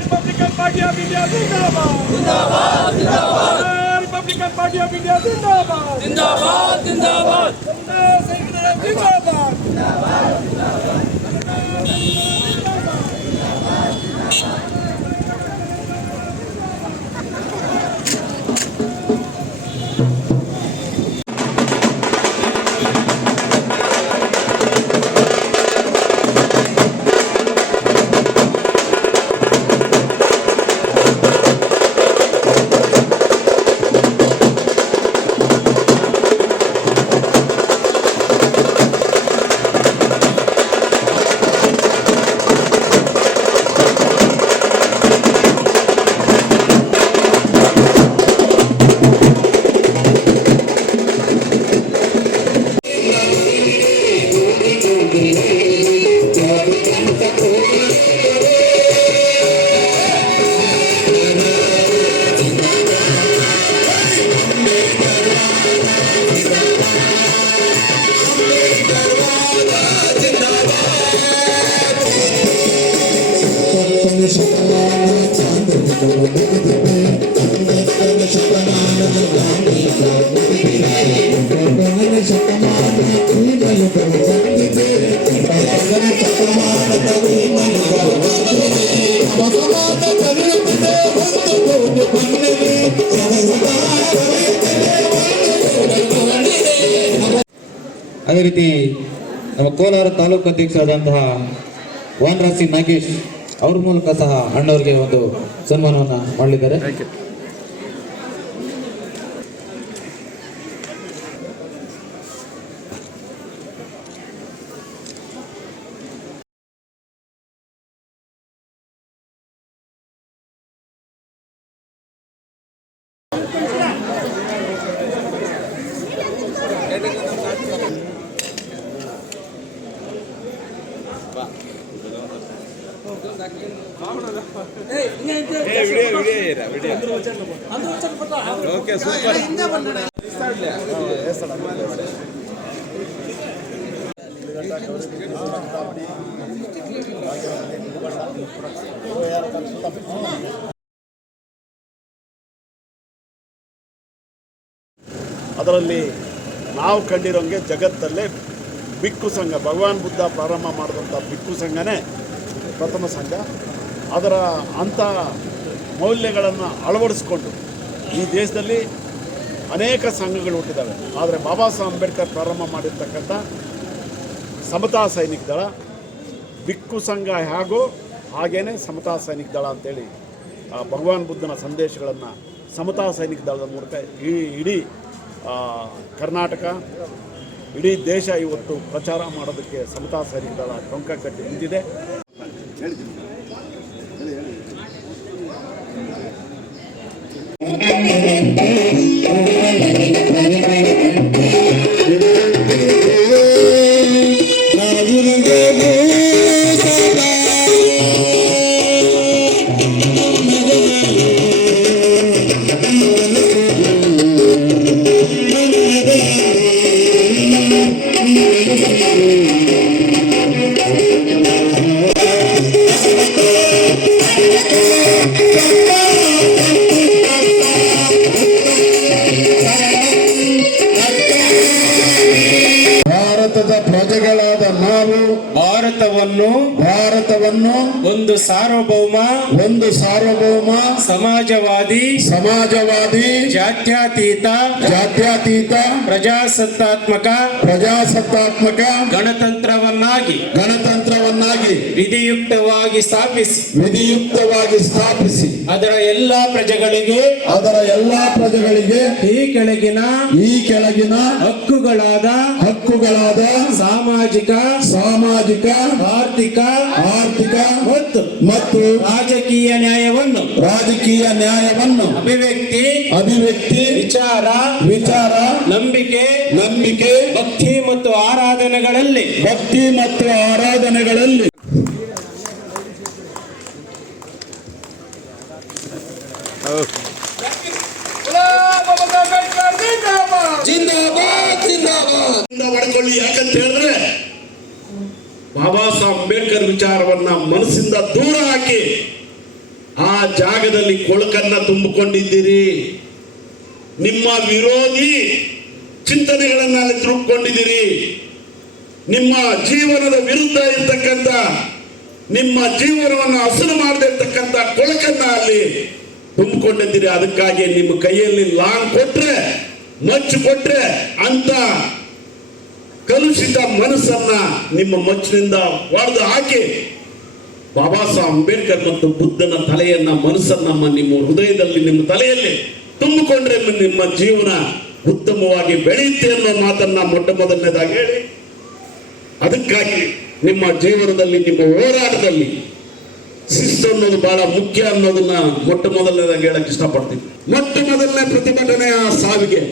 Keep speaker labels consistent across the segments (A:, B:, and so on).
A: Republican Party of India ಜಿಂದಾಬಾದ್ Republican Party of India ಜಿಂದಾಬಾದ್
B: ಜಿಂದಾಬಾದ್ ಜಿಂದಾಬಾದ್
A: ಸೈನಿಕರ ಜಿಂದಾಬಾದ್
C: ಅದೇ ರೀತಿ ನಮ್ಮ ಕೋಲಾರ ತಾಲೂಕು ಅಧ್ಯಕ್ಷರಾದಂತಹ ವಾನರಾಸಿ ನಾಗೇಶ್ ಅವ್ರ ಮೂಲಕ ಸಹ ಅಣ್ಣವ್ರಿಗೆ ಒಂದು ಸನ್ಮಾನವನ್ನು ಮಾಡಲಿದ್ದಾರೆ.
D: ಅದರಲ್ಲಿ ನಾವು ಕಂಡಿರೋಂಗೆ ಜಗತ್ತಲ್ಲೇ ಬಿಕ್ಕು ಸಂಘ ಭಗವಾನ್ ಬುದ್ಧ ಪ್ರಾರಂಭ ಮಾಡಿದಂಥ ಬಿಕ್ಕು ಸಂಘನೇ ಪ್ರಥಮ ಸಂಘ, ಅದರ ಅಂಥ ಮೌಲ್ಯಗಳನ್ನು ಅಳವಡಿಸ್ಕೊಂಡು ಈ ದೇಶದಲ್ಲಿ ಅನೇಕ ಸಂಘಗಳು ಹುಟ್ಟಿದ್ದಾವೆ ಆದರೆ ಬಾಬಾ ಸಾಹೇಬ್ ಅಂಬೇಡ್ಕರ್ ಪ್ರಾರಂಭ ಮಾಡಿರ್ತಕ್ಕಂಥ ಸಮತಾ ಸೈನಿಕ ದಳ, ಬಿಕ್ಕು ಸಂಘ ಹೇಗೋ ಹಾಗೇನೆ ಸಮತಾ ಸೈನಿಕ ದಳ ಅಂತೇಳಿ ಭಗವಾನ್ ಬುದ್ಧನ ಸಂದೇಶಗಳನ್ನು ಸಮತಾ ಸೈನಿಕ ದಳದ ಮೂಲಕ ಈ ಇಡೀ ಕರ್ನಾಟಕ, ಇಡೀ ದೇಶ ಇವತ್ತು ಪ್ರಚಾರ ಮಾಡೋದಕ್ಕೆ ಸಮತಾ ಸೈನಿಕ ದಳ ಟೊಂಕ ಕಟ್ಟಿ ನಿಂತಿದೆ.
E: Nerede?
F: ಒಂದು ಸಾರ್ವಭೌಮ
E: ಒಂದು ಸಾರ್ವಭೌಮ
F: ಸಮಾಜವಾದಿ
E: ಸಮಾಜವಾದಿ
F: ಜಾತ್ಯತೀತ
E: ಜಾತ್ಯತೀತ
F: ಪ್ರಜಾಸತ್ತಾತ್ಮಕ
E: ಪ್ರಜಾಸತ್ತಾತ್ಮಕ
F: ಗಣತಂತ್ರವನ್ನಾಗಿ
E: ಗಣತಂತ್ರವನ್ನಾಗಿ
F: ವಿಧಿಯುಕ್ತವಾಗಿ ಸ್ಥಾಪಿಸಿ.
E: ವಿಧಿಯುಕ್ತವಾಗಿ ಸ್ಥಾಪಿಸಿ.
F: ಅದರ ಎಲ್ಲಾ ಪ್ರಜೆಗಳಿಗೆ
E: ಅದರ ಎಲ್ಲಾ ಪ್ರಜೆಗಳಿಗೆ
F: ಈ ಕೆಳಗಿನ
E: ಈ ಕೆಳಗಿನ
F: ಹಕ್ಕುಗಳಾದ
E: ಹಕ್ಕುಗಳಾದ
F: ಸಾಮಾಜಿಕ
E: ಸಾಮಾಜಿಕ
F: ಆರ್ಥಿಕ
E: ಆರ್ಥಿಕ
F: ಮತ್ತು
E: ಮತ್ತು
F: ರಾಜಕೀಯ ನ್ಯಾಯವನ್ನು
E: ರಾಜಕೀಯ ನ್ಯಾಯವನ್ನು
F: ಅಭಿವ್ಯಕ್ತಿ
E: ಅಭಿವ್ಯಕ್ತಿ
F: ವಿಚಾರ
E: ವಿಚಾರ
F: ನಂಬಿಕೆ
E: ನಂಬಿಕೆ
F: ಭಕ್ತಿ ಮತ್ತು ಆರಾಧನೆಗಳಲ್ಲಿ
E: ಭಕ್ತಿ ಮತ್ತು ಆರಾಧನೆಗಳಲ್ಲಿ
A: ಜಿಂದಾಬಾದ್
D: ಜಿಂದಾಬಾದ್. ಹೊಡ್ಕೊಳ್ಳಿ ಯಾಕಂತ ಹೇಳಿದ್ರೆ ಬಾಬಾ ಸಾಹೇಬ್ ಅಂಬೇಡ್ಕರ್ ವಿಚಾರವನ್ನ ಮನಸ್ಸಿಂದ ದೂರ ಹಾಕಿ ಆ ಜಾಗದಲ್ಲಿ ಕೊಳಕನ್ನ ತುಂಬಿಕೊಂಡಿದ್ದೀರಿ. ನಿಮ್ಮ ವಿರೋಧಿ ಚಿಂತನೆಗಳನ್ನ ಅಲ್ಲಿ ತುಂಬಿಕೊಂಡಿದ್ದೀರಿ ನಿಮ್ಮ ಜೀವನದ ವಿರುದ್ಧ ಇರ್ತಕ್ಕಂಥ, ನಿಮ್ಮ ಜೀವನವನ್ನು ಹಸಿರು ಮಾಡದಿರ್ತಕ್ಕಂಥ ಕೊಳಕನ್ನ ಅಲ್ಲಿ ತುಂಬಿಕೊಂಡಿದ್ದೀರಿ. ಅದಕ್ಕಾಗಿ ನಿಮ್ಮ ಕೈಯಲ್ಲಿ ಲಾಂಗ್ ಕೊಟ್ರೆ, ಮಚ್ಚು ಕೊಟ್ರೆ ಅಂತ ಕಲುಷಿತ ಮನಸ್ಸನ್ನ ನಿಮ್ಮ ಮಚ್ಚಿನಿಂದ ಒಡೆದು ಹಾಕಿ ಬಾಬಾ ಸಾಹೇಬ್ ಅಂಬೇಡ್ಕರ್ ಮತ್ತು ಬುದ್ಧನ ತಲೆಯನ್ನ, ಮನಸ್ಸನ್ನ ನಮ್ಮ ಹೃದಯದಲ್ಲಿ, ನಿಮ್ಮ ತಲೆಯಲ್ಲಿ ತುಂಬಿಕೊಂಡ್ರೆ ನಿಮ್ಮ ಜೀವನ ಉತ್ತಮವಾಗಿ ಬೆಳೆಯುತ್ತೆ ಅನ್ನೋ ಮಾತನ್ನ ಮೊಟ್ಟ ಮೊದಲನೇದಾಗಿ ಹೇಳಿ. ಅದಕ್ಕಾಗಿ ನಿಮ್ಮ ಜೀವನದಲ್ಲಿ, ನಿಮ್ಮ ಹೋರಾಟದಲ್ಲಿ ಶಿಸ್ತು ಅನ್ನೋದು ಬಹಳ ಮುಖ್ಯ ಅನ್ನೋದನ್ನ ಮೊಟ್ಟ ಮೊದಲನೇದಾಗಿ ಹೇಳಕ್ ಇಷ್ಟಪಡ್ತೀನಿ. ಮೊಟ್ಟ ಮೊದಲನೇ ಪ್ರತಿಭಟನೆಯ ಸಾವಿಗೆ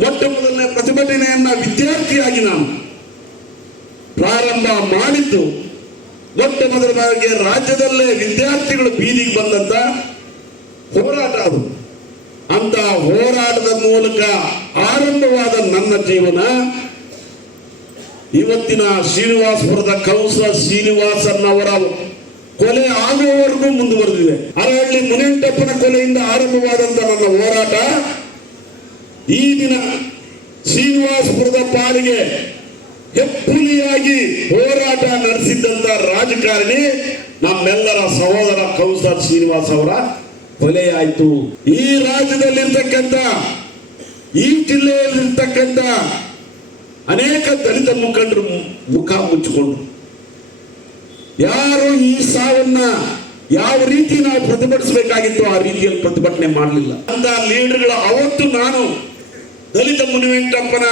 D: ಮೊಟ್ಟ ಮೊದಲನೇ ಪ್ರತಿಭಟನೆಯನ್ನ ವಿದ್ಯಾರ್ಥಿಯಾಗಿ ನಾನು ಪ್ರಾರಂಭ ಮಾಡಿದ್ದು ಮೊಟ್ಟ ಮೊದಲ ಬಾರಿಗೆ ರಾಜ್ಯದಲ್ಲೇ ವಿದ್ಯಾರ್ಥಿಗಳು ಬೀದಿಗೆ ಬಂದಂತ ಹೋರಾಟ ಅದು. ಅಂತ ಹೋರಾಟದ ಮೂಲಕ ಆರಂಭವಾದ ನನ್ನ ಜೀವನ. ಇವತ್ತಿನ ಶ್ರೀನಿವಾಸಪುರದ ಕೌಸ ಶ್ರೀನಿವಾಸನ್ ಅವರ ಕೊಲೆ ಆಗುವವರೆಗೂ ಮುಂದುವರೆದಿದೆ. ಅರಹಳ್ಳಿ ಮುನೇಂಟಪ್ಪನ ಕೊಲೆಯಿಂದ ಆರಂಭವಾದಂತ ನನ್ನ ಹೋರಾಟ. ಈ ದಿನ ಶ್ರೀನಿವಾಸಪುರದ ಪಾಲಿಗೆ ಹೆಪ್ಪುಲಿಯಾಗಿ ಹೋರಾಟ ನಡೆಸಿದ್ದಂತ ರಾಜಕಾರಣಿ ನಮ್ಮೆಲ್ಲರ ಸಹೋದರ ಕೌಸರ್ ಶ್ರೀನಿವಾಸ್ ಅವರ ಕೊಲೆಯಾಯಿತು. ಈ ರಾಜ್ಯದಲ್ಲಿರ್ತಕ್ಕಂಥ, ಈ ಜಿಲ್ಲೆಯಲ್ಲಿರ್ತಕ್ಕಂಥ ಅನೇಕ ದಲಿತ ಮುಖಂಡರು ಮುಖ ಮುಚ್ಚಿಕೊಂಡ್ರು. ಯಾರು ಈ ಸಾವನ್ನ ಯಾವ ರೀತಿ ನಾವು ಪ್ರತಿಭಟಿಸಬೇಕಾಗಿತ್ತು ಆ ರೀತಿಯಲ್ಲಿ ಪ್ರತಿಭಟನೆ ಮಾಡಲಿಲ್ಲ. ಅಂತ ಲೀಡರ್ಗಳ ಅವತ್ತು ನಾನು ದಲಿತ ಮುನಿವೆಂಕಟಪ್ಪನ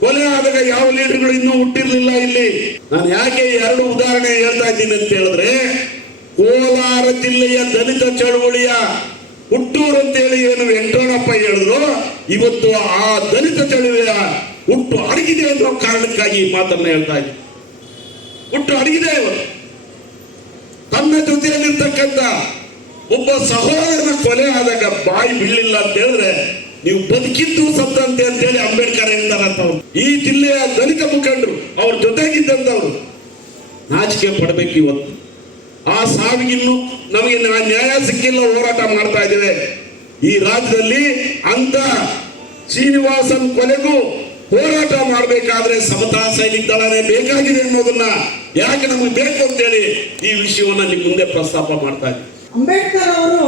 D: ಕೊಲೆ ಆದಾಗ ಯಾವ ಲೀಡರ್ಗಳು ಇನ್ನೂ ಹುಟ್ಟಿರ್ಲಿಲ್ಲ ಇಲ್ಲಿ? ನಾನು ಯಾಕೆ ಎರಡು ಉದಾಹರಣೆ ಹೇಳ್ತಾ ಇದ್ದೀನಿ ಅಂತ ಹೇಳಿದ್ರೆ, ಕೋಲಾರ ಜಿಲ್ಲೆಯ ದಲಿತ ಚಳುವಳಿಯ ಹುಟ್ಟೂರು ಅಂತ ಹೇಳಿ ಏನು ವೆಂಕಟರಮಣಪ್ಪ ಹೇಳಿದ್ರು, ಇವತ್ತು ಆ ದಲಿತ ಚಳುವಳಿಯ ಹುಟ್ಟು ಅಡಗಿದೆ ಅನ್ನೋ ಕಾರಣಕ್ಕಾಗಿ ಈ ಮಾತನ್ನ ಹೇಳ್ತಾ ಇದ್ದೀನಿ. ಹುಟ್ಟು ಅಡಗಿದೆ ತನ್ನ ಜೊತೆಯಲ್ಲಿರ್ತಕ್ಕಂಥ ಒಬ್ಬ ಸಹೋದರನ ಕೊಲೆ ಆದಾಗ ಬಾಯಿ ಬೀಳಿಲ್ಲ ಅಂತ ಹೇಳಿದ್ರೆ ನೀವು ಬದುಕಿದ್ದು ಸತ್ತಂತೆ ಅಂತೇಳಿ ಅಂಬೇಡ್ಕರ್ ಹೇಳ್ತಾರಂತವ್ರು. ಈ ಜಿಲ್ಲೆಯ ದಲಿತ ಮುಖಂಡರು, ಅವ್ರ ಜೊತೆಗಿದ್ದಂಥವ್ರು ನಾಚಿಕೆ ಪಡಬೇಕು ಇವತ್ತು. ಆ ಸಾವಿಗಿನ್ನು ನಮಗೆ ನ್ಯಾ- ನ್ಯಾಯ ಸಿಕ್ಕಿಲ್ಲ, ಹೋರಾಟ ಮಾಡ್ತಾ ಇದ್ದೇವೆ. ಈ ರಾಜ್ಯದಲ್ಲಿ ಅಂತ ಶ್ರೀನಿವಾಸನ್ ಕೊಲೆಗೂ ಹೋರಾಟ ಮಾಡಬೇಕಾದ್ರೆ ಸಮತಾ ಸೈನಿಕ ದಳನೇ ಬೇಕಾಗಿದೆ ಅನ್ನೋದನ್ನ ಯಾಕೆ ನಮಗೆ ಬೇಕು ಅಂತೇಳಿ ಈ ವಿಷಯವನ್ನ ನಿಮ್ಮ ಮುಂದೆ ಪ್ರಸ್ತಾಪ ಮಾಡ್ತಾ ಇದ್ದೀವಿ
G: ಅಂಬೇಡ್ಕರ್ ಅವರು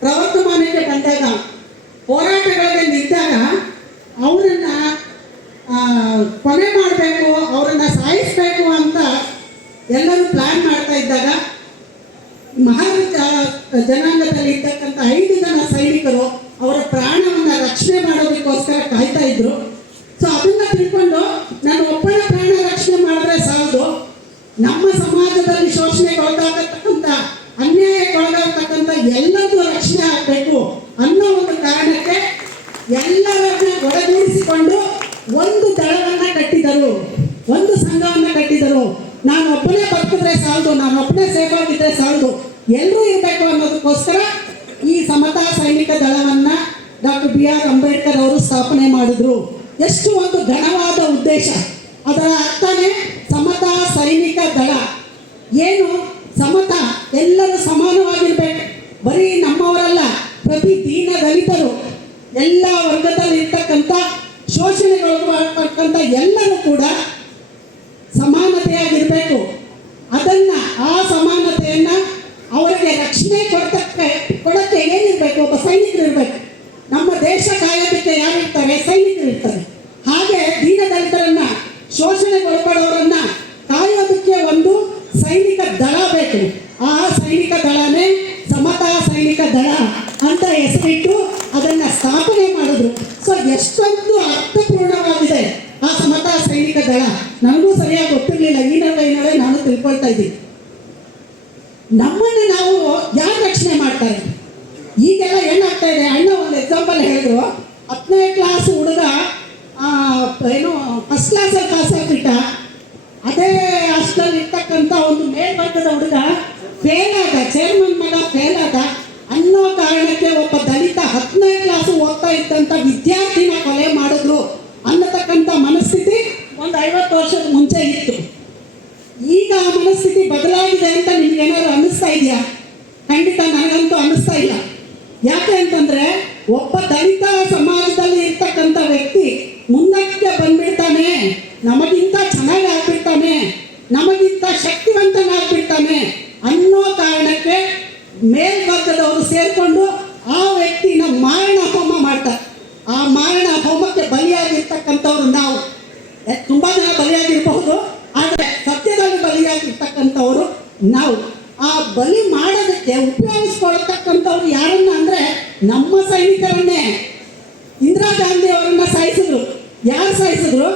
G: ಪ್ರವರ್ತಮಾನಕ್ಕೆ ಬಂದಾಗ ಹೋರಾಟಗಳಲ್ಲಿ ನಿಂತಾಗ ಅವರನ್ನ ಕೊನೆ ಮಾಡಬೇಕು, ಅವರನ್ನ ಸಾಯಿಸಬೇಕು ಅಂತ ಎಲ್ಲರೂ ಪ್ಲಾನ್ ಮಾಡ್ತಾ ಇದ್ದಾಗ ಮಹಾರಾಜ, ಜನಾಂಗದಲ್ಲಿ ಇರ್ತಕ್ಕಂಥ ಐದು ಜನ ಸೈನಿಕರು ಅವರ ಪ್ರಾಣವನ್ನು ರಕ್ಷಣೆ ಮಾಡೋದಕ್ಕೋಸ್ಕರ ಕಾಯ್ತಾ ಇದ್ರು ಸೊ ಅದನ್ನ ತಿಳ್ಕೊಂಡು ನಾನು ಒಬ್ಬನ ಪ್ರಾಣ ರಕ್ಷಣೆ ಮಾಡಿದ್ರೆ ಸಾಲದು ನಮ್ಮ ಸಮಾಜದಲ್ಲಿ ಶೋಷಣೆಗೊಳಗಾಗತಕ್ಕಂಥ ಅನ್ಯಾಯಕ್ಕೊಳಗಾಗತಕ್ಕಂಥ ಎಲ್ಲದೂ ರಕ್ಷಣೆ ಆಗಬೇಕು ಅನ್ನೋ ಒಂದು ಕಾರಣಕ್ಕೆ ಎಲ್ಲರನ್ನ ಒಳಗೂಡಿಸಿಕೊಂಡು ಒಂದು ದಳವನ್ನ ಕಟ್ಟಿದರು ಒಂದು ಸಂಘವನ್ನ ಕಟ್ಟಿದರು ನಾನು ಒಬ್ಬನೇ ಬದುಕಿದ್ರೆ ಸಾಲದು ನಾನು ಒಬ್ಬನೇ ಸೇಫ್ ಆಗಿದ್ರೆ ಸಾಲದು. ಎಲ್ಲರೂ ಇರಬೇಕು ಅನ್ನೋದಕ್ಕೋಸ್ಕರ ಈ ಸಮತಾ ಸೈನಿಕ ದಳವನ್ನ ಡಾಕ್ಟರ್ ಬಿ ಆರ್ ಅಂಬೇಡ್ಕರ್ ಅವರು ಸ್ಥಾಪನೆ ಮಾಡಿದ್ರು. ಎಷ್ಟು ಒಂದು ಘನವಾದ ಉದ್ದೇಶ. ಅದರ ಅರ್ಥನೇ ಸಮತಾ ಸೈನಿಕ ದಳ. ಏನು? ಸಮತ ಎಲ್ಲರೂ ಸಮಾನವಾಗಿರ್ಬೇಕು. ಬರೀ ನಮ್ಮವರಲ್ಲ, ಪ್ರತಿ ದೀನ ದಲಿತರು, ಎಲ್ಲ ವರ್ಗದಲ್ಲಿ ಇರ್ತಕ್ಕಂಥ ಶೋಷಣೆಗೊಳಗಾಗ್ತಕ್ಕಂಥ ಎಲ್ಲರೂ ಕೂಡ ಸಮಾನತೆಯಾಗಿರ್ಬೇಕು ಅದನ್ನ ಆ ಸಮಾನತೆಯನ್ನ ಅವರಿಗೆ ರಕ್ಷಣೆ ಕೊಡ್ತಕ್ಕೆ ಕೊಡಕ್ಕೆ ಏನಿರ್ಬೇಕು ಒಬ್ಬ ಸೈನಿಕರು ಇರ್ಬೇಕು ನಮ್ಮ ದೇಶ ಕಾಯೋದಕ್ಕೆ ಯಾರು ಇರ್ತಾರೆ ಸೈನಿಕರು ಇರ್ತಾರೆ ಹಾಗೆ ದೀನದಲಿತರನ್ನ ಶೋಷಣೆಗೊಳಪಡೋರನ್ನ ಕಾಯೋದಕ್ಕೆ ಒಂದು ಸೈನಿಕ ದಳ ಬೇಕು ಆ ಸೈನಿಕ ದಳನೇ ಸಮತಾ ಸೈನಿಕ ದಳ ಅಂತ ಹೆಸರಿಟ್ಟು ಅದನ್ನ ಸ್ಥಾಪನೆ ಮಾಡಿದ್ರು. ಸೊ ಎಷ್ಟೊಂದು ಅರ್ಥಪೂರ್ಣವಾಗಿದೆ ಆ ಸಮತಾ ಸೈನಿಕ ದಳ. ನನಗೂ ಸರಿಯಾಗಿ ಗೊತ್ತಿರಲಿಲ್ಲ. ಈ ನಡುವೆ ನಾನು ತಿಳ್ಕೊಳ್ತಾ ಇದ್ದೀನಿ. ನಮ್ಮನ್ನು ನಾವು ಯಾರು ರಕ್ಷಣೆ ಮಾಡ್ತಾರೆ ಈಗೆಲ್ಲ ಏನಾಗ್ತಾ ಇದೆ? ಅಣ್ಣ ಒಂದು ಎಕ್ಸಾಂಪಲ್ ಹೇಳಿದ್ರು. ಹತ್ತನೇ ಕ್ಲಾಸ್ ಹುಡುಗ ಏನು ಫಸ್ಟ್ ಕ್ಲಾಸಲ್ಲಿ ಪಾಸ್ ಆಗ್ಬಿಟ್ಟ. ಅದೇ ಅಷ್ಟಲ್ಲಿ ಇರ್ತಕ್ಕಂಥ ಒಂದು ಮೇಲ್ವರ್ಗದ ಹುಡುಗ ಫೇಲ್ ಆದ ಚೇರ್ಮನ್ ಮಗ ಫೇಲ್ ಆದ ಅನ್ನೋ ಕಾರಣಕ್ಕೆ ಒಬ್ಬ ದಲಿತ ಹತ್ತನೇ ಕ್ಲಾಸು ಓದ್ತಾ ಇದ್ದಂಥ ವಿದ್ಯಾರ್ಥಿನ ಕೊಲೆ ಮಾಡಿದ್ರು ಅನ್ನತಕ್ಕಂಥ ಮನಸ್ಥಿತಿ ಒಂದು ಐವತ್ತು ವರ್ಷದ ಮುಂಚೆ ಇತ್ತು. ಈಗ ಆ ಮನಸ್ಥಿತಿ ಬದಲಾಗಿದೆ ಅಂತ ನಿಮ್ಗೇನಾದ್ರು ಅನ್ನಿಸ್ತಾ ಇದೆಯಾ? ಖಂಡಿತ ನನಗಂತೂ ಅನ್ನಿಸ್ತಾ ಇಲ್ಲ. ಯಾಕೆ ಅಂತಂದ್ರೆ ಒಬ್ಬ ದಲಿತ ನಾವು ಆ ಬಲಿ ಮಾಡೋದಕ್ಕೆ ಉಪಯೋಗಿಸ್ಕೊಳ್ತಕ್ಕಂಥವ್ರು ಯಾರನ್ನ ಅಂದ್ರೆ ನಮ್ಮ ಸೈನಿಕರನ್ನೇ. ಇಂದಿರಾ ಗಾಂಧಿ ಅವರನ್ನ ಸಾಯಿಸಿದ್ರು ಯಾರು ಸಾಯಿಸಿದ್ರು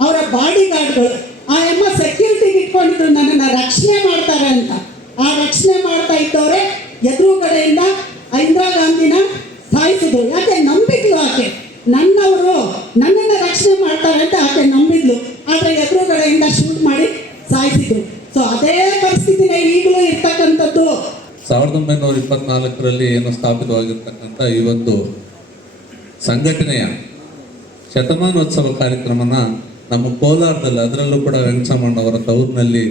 G: ಅವರ ಬಾಡಿ ಗಾರ್ಡ್ಗಳು ಆ ಎಮ್ಮ ಸೆಕ್ಯೂರಿಟಿಗೆ ಇಟ್ಕೊಂಡಿದ್ರು ನನ್ನನ್ನು ರಕ್ಷಣೆ ಮಾಡ್ತಾರೆ ಅಂತ. ಆ ರಕ್ಷಣೆ ಮಾಡ್ತಾ ಇದ್ದವರೇ ಎದುರು ಕಡೆಯಿಂದ ಇಂದಿರಾ ಗಾಂಧಿನ ಸಾಯಿಸಿದ್ರು ಯಾಕೆ? ನಂಬಿದ್ಲು ಆಕೆ. ನನ್ನವರು ನನ್ನನ್ನು ರಕ್ಷಣೆ ಮಾಡ್ತಾರೆ ಅಂತ ಆಕೆ ನಂಬಿದ್ಲು. ಆದರೆ ಎದುರುಗಡೆಯಿಂದ ಶೂಟ್ ಮಾಡಿ ಸಾಯಿಸಿದ್ರು. ಸೊ ಅದೇ ಪರಿಸ್ಥಿತಿನೇ ಈಗಲೂ ಇರ್ತಕ್ಕಂಥದ್ದು.
H: ಸಾವಿರದ ಒಂಬೈನೂರ ಇಪ್ಪತ್ನಾಲ್ಕರಲ್ಲಿ ಏನು ಸ್ಥಾಪಿತವಾಗಿರ್ತಕ್ಕಂಥ ಈ ಒಂದು ಸಂಘಟನೆಯ ಶತಮಾನೋತ್ಸವ ಕಾರ್ಯಕ್ರಮನ ನಮ್ಮ ಕೋಲಾರದಲ್ಲಿ, ಅದರಲ್ಲೂ ಕೂಡ ವೆಂಕಟರಮಣ್ಣವರ ತವರಿನಲ್ಲಿ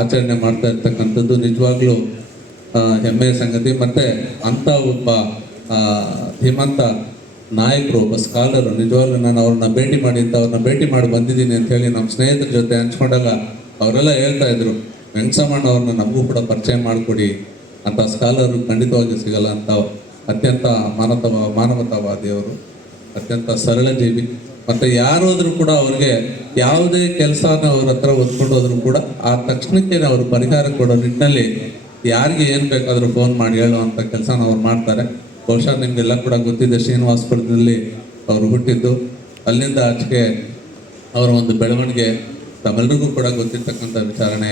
H: ಆಚರಣೆ ಮಾಡ್ತಾ ಇರ್ತಕ್ಕಂಥದ್ದು. ನಿಜವಾಗ್ಲೂ ಹೆಮ್ಮೆಯ ಸಂಗತಿ. ಮತ್ತೆ ಅಂಥ ಒಬ್ಬ ಹಿಮಂತ ಧೀಮಂತ ನಾಯಕರು, ಒಬ್ಬ ಸ್ಕಾಲರು, ನಿಜವಾಗ್ಲೂ ನಾನು ಅವ್ರನ್ನ ಭೇಟಿ ಮಾಡಿ ಅವ್ರನ್ನ ಭೇಟಿ ಮಾಡಿ ಬಂದಿದ್ದೀನಿ ಅಂತ ಹೇಳಿ ನಮ್ಮ ಸ್ನೇಹಿತರ ಜೊತೆ ಹಂಚ್ಕೊಂಡಾಗ ಅವರೆಲ್ಲ ಹೇಳ್ತಾ ಇದ್ರು ವೆಂಕಸಮಣ್ಣ ಅವ್ರನ್ನ ನಮಗೂ ಕೂಡ ಪರಿಚಯ ಮಾಡಿಕೊಡಿ, ಅಂತ ಸ್ಕಾಲರ್ ಖಂಡಿತವಾಗಿ ಸಿಗಲ್ಲ ಅಂತ ಅತ್ಯಂತ ಮಾನವತವ ಮಾನವತಾವಾದಿ ಅವರು, ಅತ್ಯಂತ ಸರಳ ಜೀವಿ ಮತ್ತೆ ಯಾರಾದರೂ ಕೂಡ ಅವ್ರಿಗೆ ಯಾವುದೇ ಕೆಲಸನ ಅವ್ರ ಹತ್ರ ಹೊತ್ಕೊಂಡು ಹೋದ್ರು ಕೂಡ ಆ ತಕ್ಷಣಕ್ಕೆ ಅವರು ಪರಿಹಾರ ಕೊಡೋ ನಿಟ್ಟಿನಲ್ಲಿ ಯಾರಿಗೆ ಏನು ಬೇಕಾದರೂ ಫೋನ್ ಮಾಡಿ ಹೇಳುವಂಥ ಕೆಲಸನ ಅವ್ರು ಮಾಡ್ತಾರೆ. ಬಹುಶಃ ನಿಮಗೆಲ್ಲ ಕೂಡ ಗೊತ್ತಿದೆ ಶ್ರೀನಿವಾಸಪುರದಲ್ಲಿ ಅವರು ಹುಟ್ಟಿದ್ದು. ಅಲ್ಲಿಂದ ಆಚೆಗೆ ಅವರ ಒಂದು ಬೆಳವಣಿಗೆ ತಮ್ಮೆಲ್ಲರಿಗೂ ಕೂಡ ಗೊತ್ತಿರ್ತಕ್ಕಂಥ ವಿಚಾರಣೆ